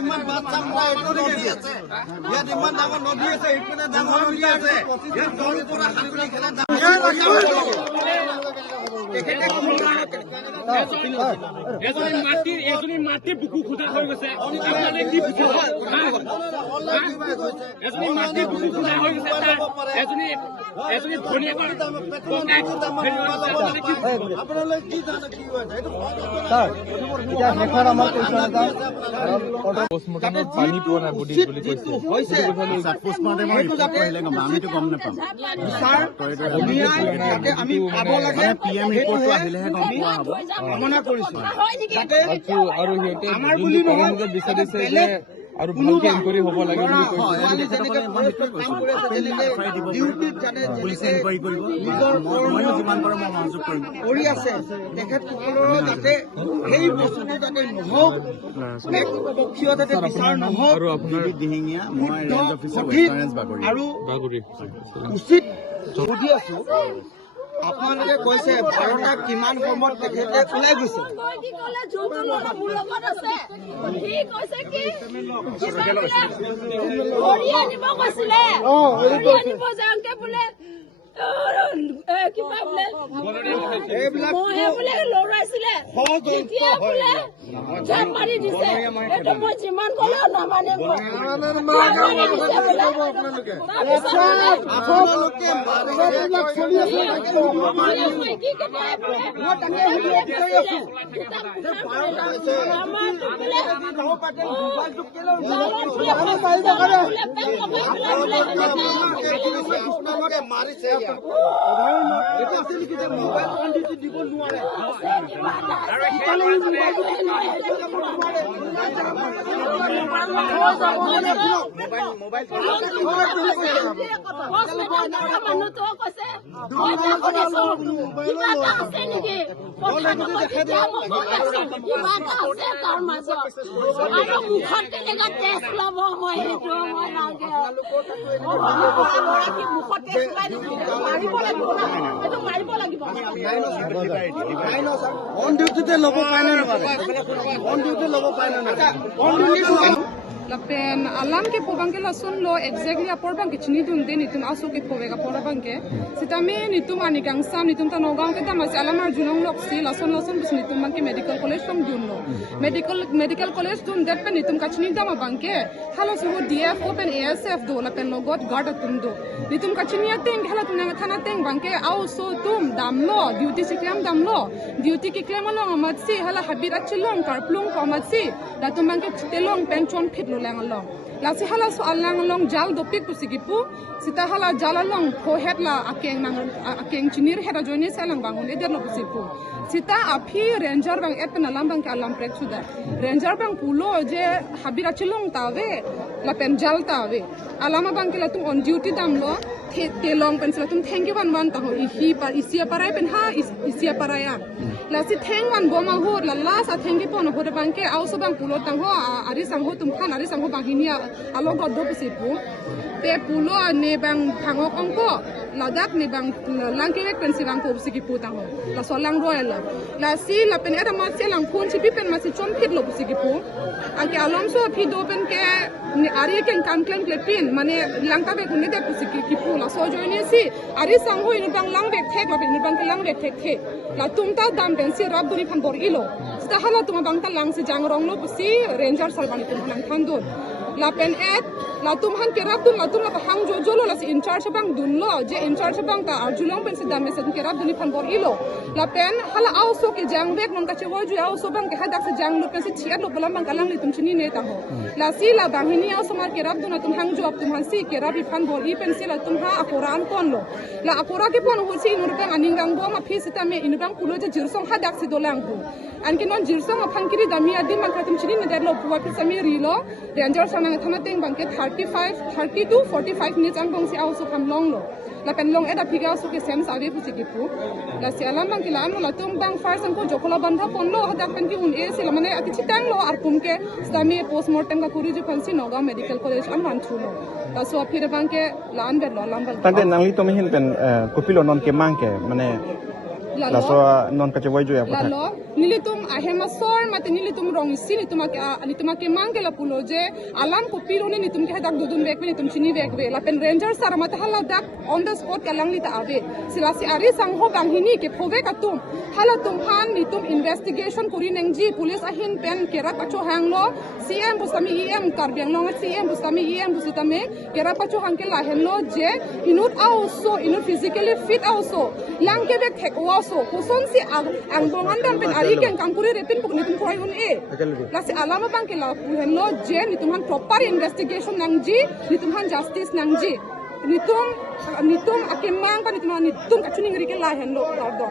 ইমান বাট চাম ইয়াত ইমান ডাঙৰ নদী আছে ইপিনে ডাঙৰ নদী আছে ইয়াত দল পৰা সাঁতুৰি খেলা মাটি বুকু খুটা হৈ গৈছে মাটি বুকু খুটা হৈ গৈছে এজনী ধনীয়াকৰ আপোনালোকে কি জানে কি হৈছে পানী পোৱা নাই বডি বুলি কৈছে আমিতো গম নাপাম আমি পাব লাগে PM ৰিপৰ্টটো আহিলেহে গম পোৱা হ'ব কামনা কৰিছো আৰু সিহঁতে বিচাৰিছে যে আৰু ভালকে ইনকুৱাৰী হ'ব লাগে বুলি কৰি আছে তেখেতসকলৰ যাতে সেই বস্তুটো যাতে নহওক যাতে বিচাৰ নহওক আৰু আপোনাৰ আৰু উচিত সুধি আছো আপোনালোকে কৈছে 12টা কিমান সময়ত তেখেতে ওলাই গৈছে মাৰি দিছে মই যিমান কলেও নামানে মাৰিছে দিব নোৱাৰে অন ডিউটিতে ল'ব পাৰে নে নোৱাৰে অন ডিউটি ল'ব পাৰে নে নোৱাৰে Lapen alam ke pobang ke lasun lo exactly apor bang ke chini dun de nitum aso ke pobega pora bang ke sitame nitum ani gangsam nitum ta nogang ke ta mas alam ar junong lok si lasun bis nitum bang ke medical college tam dun lo medical college dun det pe nitum ka chini dama bang ke halo su DF open ASF do lapen logot guard atum do nitum ka chini ateng hala tunang thana teng bang ke au so tum dam lo duty siklam dam lo duty ke klem lo amat si hala habit achilong karplung amat si datum bang ke telong penchon fit lang along lasi hala so alang along jal dopik pusigipu sita hala jal along ko het la akeng chinir heta joini salang bangun eder no pusipu sita api ranger bang etna lambang ka alam prek suda ranger bang pulo je habira chilong tawe la pen jal tawe alama bang ke la tum on duty dam lo telong pen sila tum thank you wan ta ho isia parai pen ha isia paraya lasi theng wan boma ho la la sa thank you pon ho de bang ke au so bang pulo tang ho ari sang ho tum khan ari sang ho bang hinia alo god do pusipu pe pulo ne bang thangok angko ladak ne bang langke pen silang ko pusipu tang ho la so lang royal la si la pen era ma selang phun si pen ma si chom khit lo pusipu angke alom so phi do pen ke ni ari ken kam klem klepin mane langka be kun ne de pusipu la so joini si ari sang ho inu bang lang be thek la pen bang lang be thek la tumta dam pen si rab duni phan bor ilo sta hala tuma bang ta lang si jang rong lo pusi ranger salbani tum nang thandun la pen et la tum han kerap dun la tum la hang jo jolo la si in charge bang dun lo je in charge bang ta arjulong pen si dam se kerap duni phan bor ilo la pen hala au so ke jang bek non ka che wo ju au so bang ke hadak se jang lo pen si chiat lo bolam bang kalang li tum chini ne ta ho la si la bang hini au so mar kerap dun tum hang jo tum han si kerap phan bor I pen si la tum ha akoran kon lo la akora ke pon ho si nur bang aning gang bo ma phi sita me in bang kulo je jirsong hadak si dolang ko anke non jirsong aphan kiri dami adim man katum chini ne der lo puwa pi sami rilo ranger sanang thana teng bang ke 32 45 minutes ang bang si au so kham long lo la pen long eda phiga su ke sem sabe pu sikipu la si alam bang kila anu la tum bang first ko jokola bandha ponlo hadak pen ki un e sila mane ati chitan lo arpum ke stami postmortem ka kuri ju fansi noga medical college an wan thulo la so phir bang ke lan be lo lam bangตั้งแต่นางลิโตไม่เห็นเป็นกุปิโลนอนเกมังแกมันเนี่ยแล้วso non kacawai jo ya Lalo, nilitum ahemasor mate nilitum rong isi nitum ke mangela puloje alam ko pilo ni nitum ke hadak dudun bek nitum chini bek be la pen ranger sara mate hala dak on the spot kalang lita ave silasi ari sang ho bang hini ke phove katum hala tum han nitum investigation kuri nengji police ahin pen kera pacho hanglo cm busami em karbiang long cm busami em busitame kera pacho hangke la henlo je inut also inut physically fit also lang ke bek thek so kuson si ang bongan dam pen ari ken kampuri repin puk nitum khoi un e la si alama bang ke la puhen lo je nitum han proper investigation nang ji nitum han justice nang ji nitum akemang pa nitum kachuni ngri ke la hen lo do